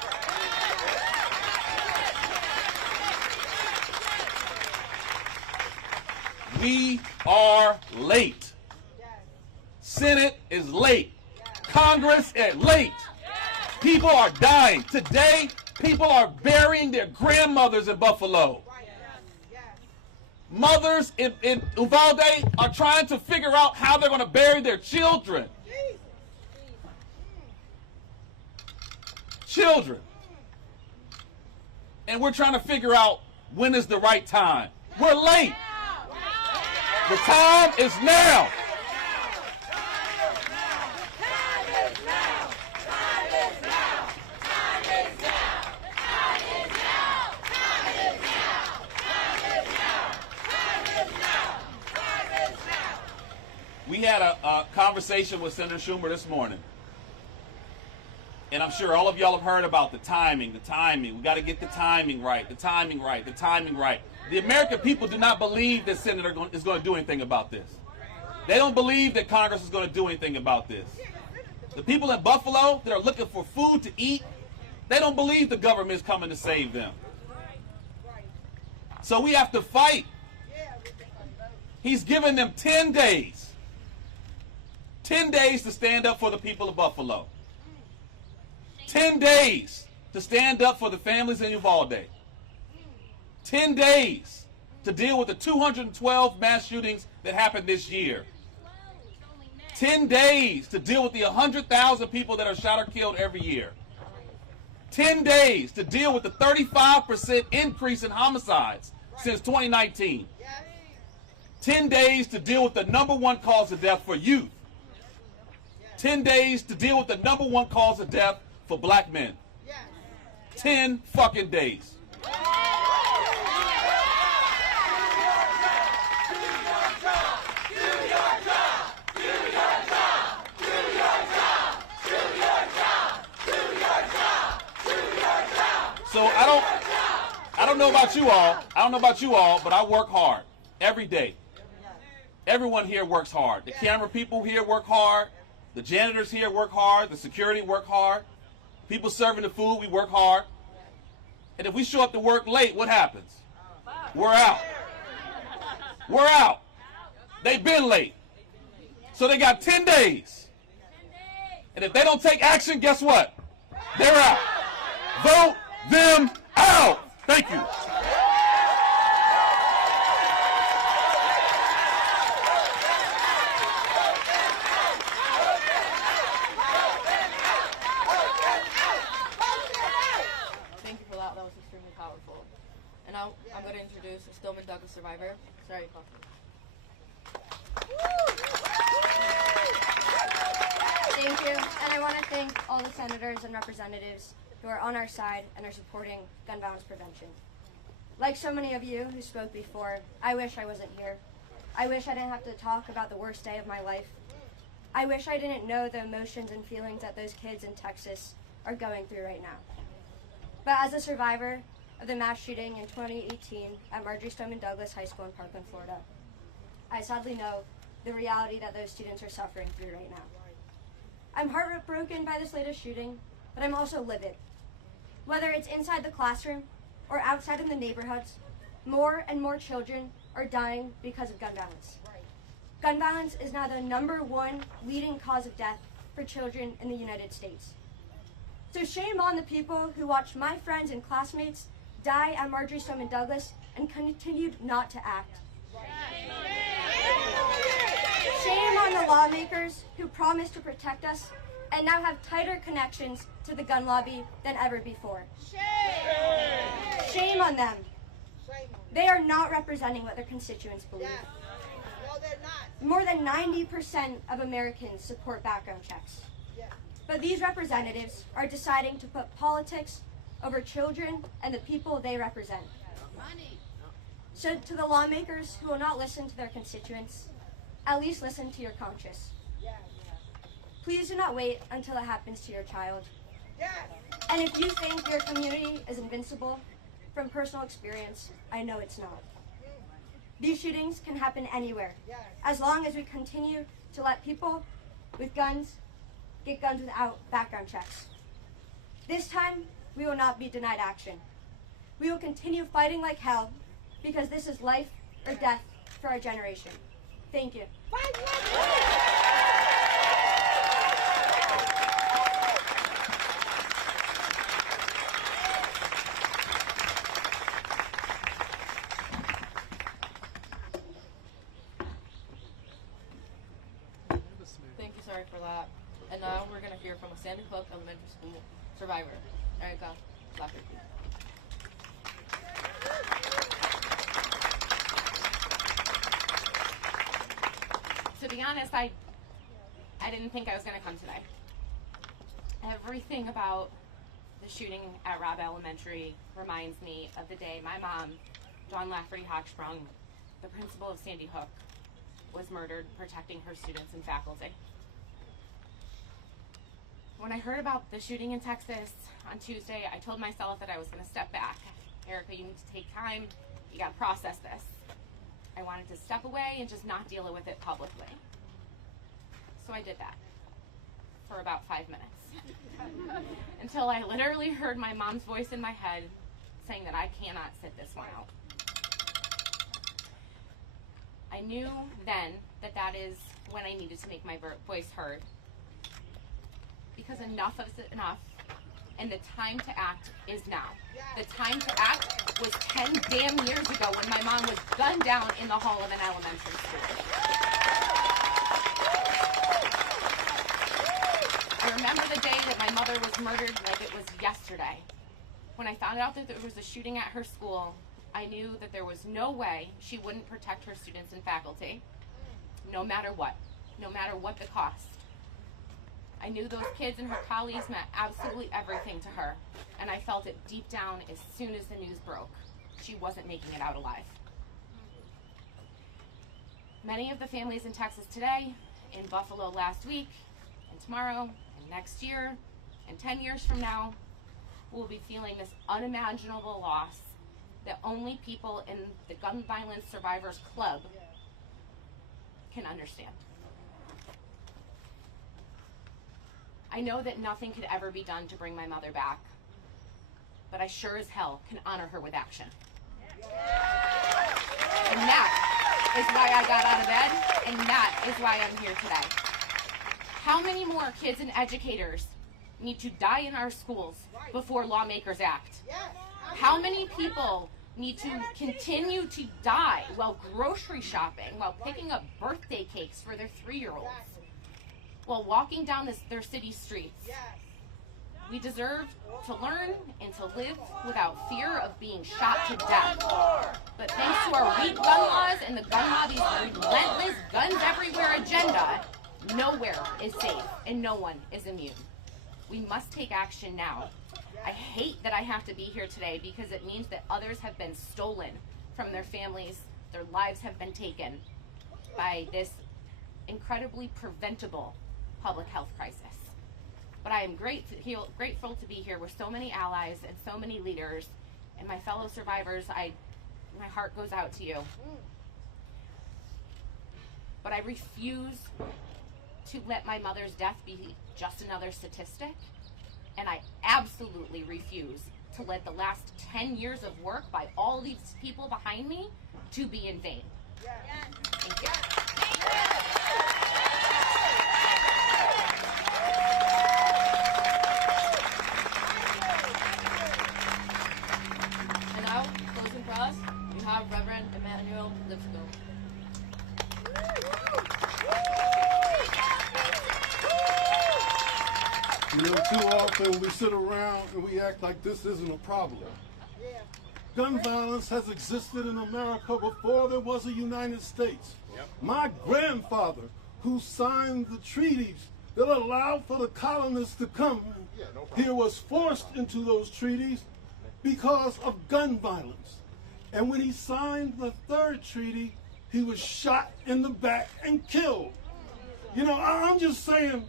We are late. Senate is late. Congress is late. People are dying. Today, people are burying their grandmothers in Buffalo. Mothers in Uvalde are trying to figure out how they're going to bury their children. Children. And we're trying to figure out when is the right time. We're late. The time is now. We had a conversation with Senator Schumer this morning. And I'm sure all of y'all have heard about the timing. We got to get the timing right, the timing right. The American people do not believe that Senator is going to do anything about this. They don't believe that Congress is going to do anything about this. The people in Buffalo that are looking for food to eat, they don't believe the government is coming to save them. So we have to fight. He's given them 10 days. 10 days to stand up for the people of Buffalo. 10 days to stand up for the families in Uvalde. 10 days to deal with the 212 mass shootings that happened this year. 10 days to deal with the 100,000 people that are shot or killed every year. 10 days to deal with the 35% increase in homicides since 2019. 10 days to deal with the #1 cause of death for youth. 10 days to deal with the #1 cause of death for black men. 10 fucking days. So I don't know about you all. But I work hard every day. Everyone here works hard. The camera people here work hard. The janitors here work hard. The security work hard. People serving the food, we work hard. And if we show up to work late, what happens? We're out. We're out. They've been late. So they got 10 days. And if they don't take action, guess what? They're out. Vote them out. Thank you. I'm going to introduce a Stillman Douglas survivor. Sorry, Thank you, and I want to thank all the senators and representatives who are on our side and are supporting gun violence prevention. Like so many of you who spoke before, I wish I wasn't here. I wish I didn't have to talk about the worst day of my life. I wish I didn't know the emotions and feelings that those kids in Texas are going through right now. But as a survivor of the mass shooting in 2018 at Marjory Stoneman Douglas High School in Parkland, Florida, I sadly know the reality that those students are suffering through right now. I'm heartbroken by this latest shooting, but I'm also livid. Whether it's inside the classroom or outside in the neighborhoods, more and more children are dying because of gun violence. Gun violence is now the #1 leading cause of death for children in the United States. So shame on the people who watched my friends and classmates die at Marjory Stoneman Douglas and continued not to act. Shame on the lawmakers who promised to protect us and now have tighter connections to the gun lobby than ever before. Shame on them. They are not representing what their constituents believe. No, they're not. More than 90% of Americans support background checks. But these representatives are deciding to put politics over children and the people they represent. So to the lawmakers who will not listen to their constituents, at least listen to your conscience. Please do not wait until it happens to your child. And if you think your community is invincible, from personal experience, I know it's not. These shootings can happen anywhere, as long as we continue to let people with guns get guns without background checks. This time, we will not be denied action. We will continue fighting like hell, because this is life or death for our generation. Thank you. Thank you, sorry for that. And now we're going to hear from a Sandy Hook Elementary School survivor, Erica Lafferty. To be honest, I didn't think I was going to come today. Everything about the shooting at Robb Elementary reminds me of the day my mom, Dawn Lafferty Hochsprung, the principal of Sandy Hook, was murdered protecting her students and faculty. When I heard about the shooting in Texas on Tuesday, I told myself that I was going to step back. Erica, you need to take time. You got to process this. I wanted to step away and just not deal with it publicly. So I did that for about 5 minutes. Until I literally heard my mom's voice in my head saying that I cannot sit this one out. I knew then that that is when I needed to make my voice heard. Because enough is enough, and the time to act is now. The time to act was 10 damn years ago when my mom was gunned down in the hall of an elementary school. I remember the day that my mother was murdered like it was yesterday. When I found out that there was a shooting at her school, I knew that there was no way she wouldn't protect her students and faculty, no matter what the cost. I knew those kids and her colleagues meant absolutely everything to her, and I felt it deep down as soon as the news broke. She wasn't making it out alive. Many of the families in Texas today, in Buffalo last week, and tomorrow, and next year, and 10 years from now, will be feeling this unimaginable loss that only people in the Gun Violence Survivors Club can understand. I know that nothing could ever be done to bring my mother back, but I sure as hell can honor her with action. And that is why I got out of bed, and that is why I'm here today. How many more kids and educators need to die in our schools before lawmakers act? How many people need to continue to die while grocery shopping, while picking up birthday cakes for their 3-year-olds, while walking down their city streets? We deserve to learn and to live without fear of being shot to death. But thanks to our weak gun laws and the gun lobby's relentless guns everywhere agenda, nowhere is safe and no one is immune. We must take action now. I hate that I have to be here today because it means that others have been stolen from their families, their lives have been taken by this incredibly preventable public health crisis. But I am grateful to be here with so many allies and so many leaders, and my fellow survivors, my heart goes out to you. But I refuse to let my mother's death be just another statistic, and I absolutely refuse to let the last 10 years of work by all these people behind me to be in vain. Thank you. You know, too often we sit around and we act like this isn't a problem. Gun violence has existed in America before there was a United States. My grandfather, who signed the treaties that allowed for the colonists to come here, was forced into those treaties because of gun violence. And when he signed the third treaty, he was shot in the back and killed. You know, I'm just saying,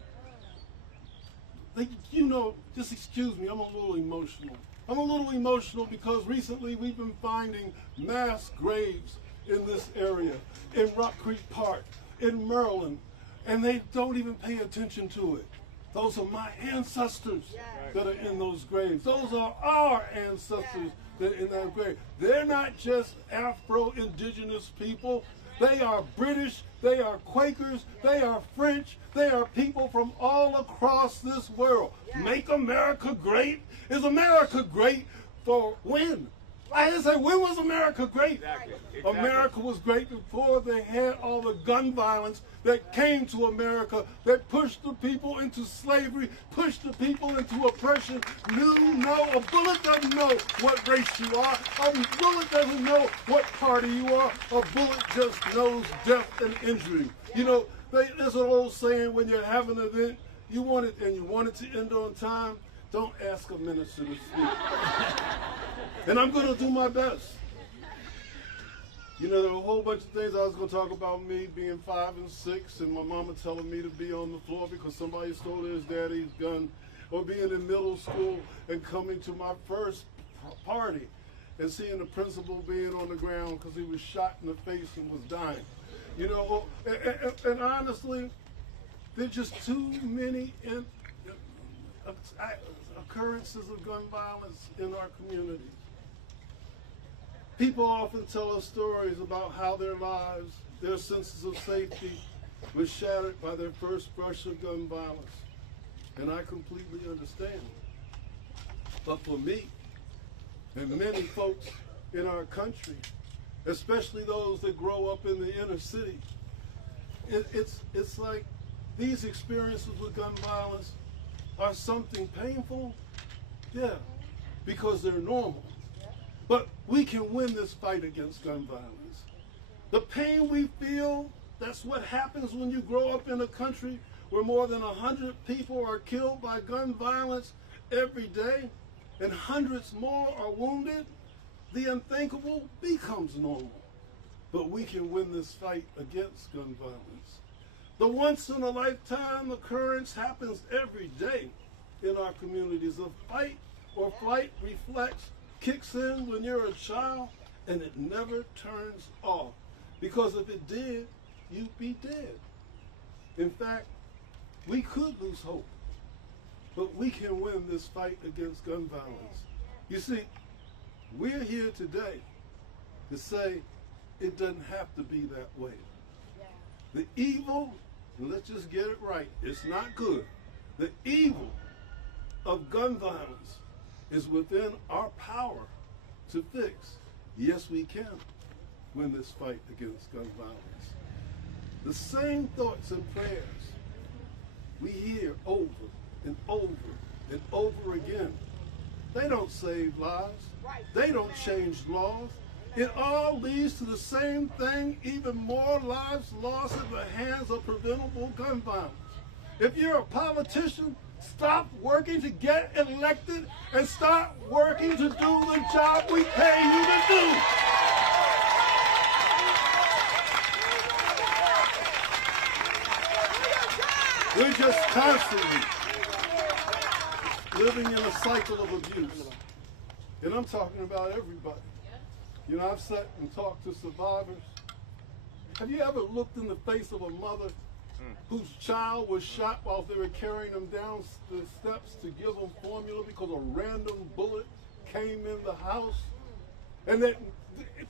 like, you know, just excuse me, I'm a little emotional. I'm a little emotional because recently we've been finding mass graves in this area, in Rock Creek Park, in Maryland, and they don't even pay attention to it. Those are my ancestors that are in those graves. Those are our ancestors that are in that grave. They're not just Afro-Indigenous people. They are British, they are Quakers, they are French, they are people from all across this world. Make America great? Is America great for when? I say, when was America great? Exactly. America was great before they had all the gun violence that came to America, that pushed the people into slavery, pushed the people into oppression. A bullet doesn't know what race you are. A bullet doesn't know what party you are. A bullet just knows death and injury. You know, there's an old saying, when you have an event, you want it and you want it to end on time, don't ask a minister to speak. And I'm going to do my best. You know, there are a whole bunch of things I was going to talk about, me being 5 and 6 and my mama telling me to be on the floor because somebody stole his daddy's gun, or being in middle school and coming to my first party and seeing the principal being on the ground because he was shot in the face and was dying. You know, and honestly, there's just too many occurrences of gun violence in our communities. People often tell us stories about how their lives, their senses of safety, was shattered by their first brush of gun violence. And I completely understand. But for me, and many folks in our country, especially those that grow up in the inner city, it's like these experiences with gun violence are something painful, yeah, because they're normal. But we can win this fight against gun violence. The pain we feel, that's what happens when you grow up in a country where more than 100 people are killed by gun violence every day, and hundreds more are wounded. The unthinkable becomes normal. But we can win this fight against gun violence. The once-in-a-lifetime occurrence happens every day in our communities. A fight or flight reflex kicks in when you're a child, and it never turns off. Because if it did, you'd be dead. In fact, we could lose hope, but we can win this fight against gun violence. You see, we're here today to say it doesn't have to be that way. The evil, and let's just get it right, it's not good. The evil of gun violence is within our power to fix. Yes, we can win this fight against gun violence. The same thoughts and prayers we hear over and over and over again, they don't save lives. They don't change laws. It all leads to the same thing, even more lives lost in the hands of preventable gun violence. If you're a politician, stop working to get elected and start working to do the job we pay you to do. We're just constantly living in a cycle of abuse. And I'm talking about everybody. You know, I've sat and talked to survivors. Have you ever looked in the face of a mother whose child was shot while they were carrying them down the steps to give them formula because a random bullet came in the house? And that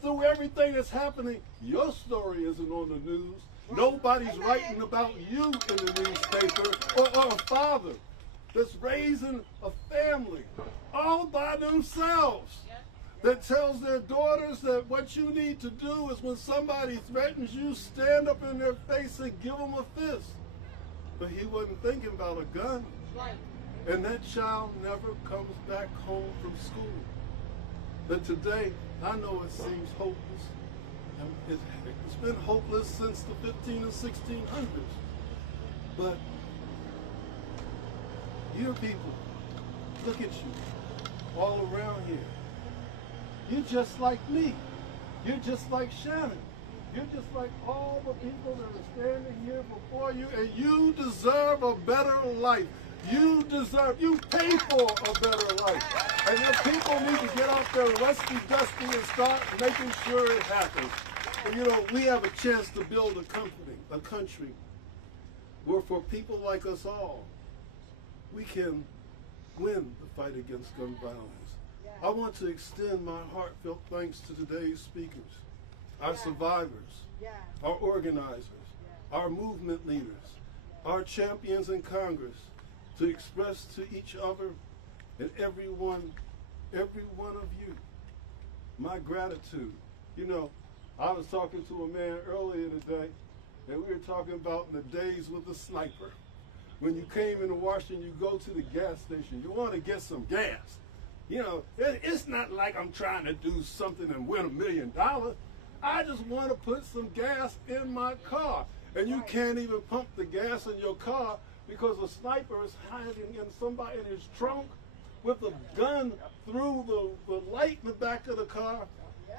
through everything that's happening, your story isn't on the news. Nobody's writing about you in the newspaper, or a father that's raising a family all by themselves that tells their daughters that what you need to do is when somebody threatens you, stand up in their face and give them a fist. But he wasn't thinking about a gun. and that child never comes back home from school. But today, I know it seems hopeless. And it's been hopeless since the 15 and 1600s. But you people, look at you, all around here. You're just like me. You're just like Shannon. You're just like all the people that are standing here before you, and you deserve a better life. You pay for a better life. And your people need to get off their rusty dusty and start making sure it happens. And you know, we have a chance to build a country where for people like us all, we can win the fight against gun violence. I want to extend my heartfelt thanks to today's speakers, our survivors, our organizers, our movement leaders, our champions in Congress, to express to each other and every one of you, my gratitude. You know, I was talking to a man earlier today, and we were talking about the days with the sniper. When you came into Washington, you go to the gas station, you want to get some gas. You know, it's not like I'm trying to do something and win $1 million. I just want to put some gas in my car. And you can't even pump the gas in your car because a sniper is hiding in somebody in his trunk with a gun through the light in the back of the car.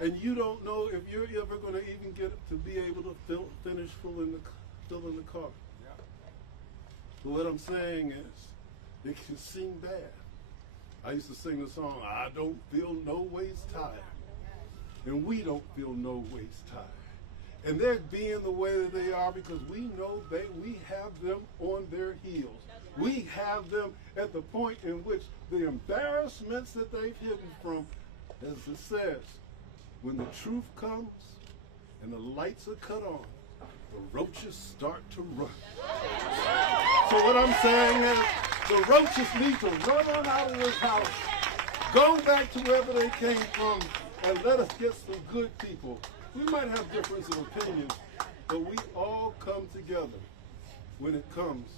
And you don't know if you're ever going to even get it to be able to finish filling the car. So what I'm saying is, it can seem bad. I used to sing the song, I don't feel no ways tired. And we don't feel no ways tired. And they're being the way that they are because we know we have them on their heels. We have them at the point in which the embarrassments that they've hidden from, as it says, when the truth comes and the lights are cut on, the roaches start to run. So what I'm saying is, the roaches need to run on out of this house, go back to wherever they came from, and let us get some good people. We might have difference of opinions, but we all come together when it comes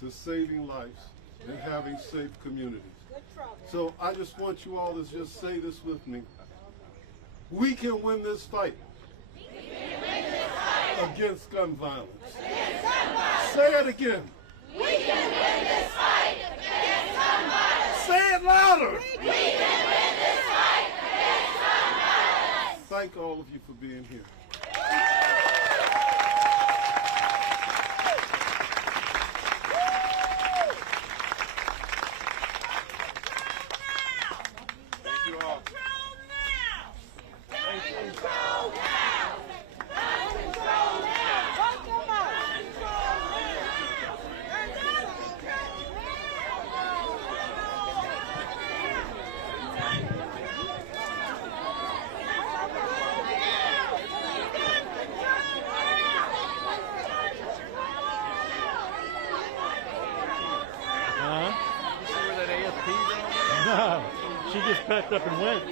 to saving lives and having safe communities. So I just want you all to just say this with me. We can win this fight against gun violence. Say it again. We can win this fight against gun violence. Say it louder. We can win this fight against gun violence. Thank all of you for being here. No, she just packed up and went.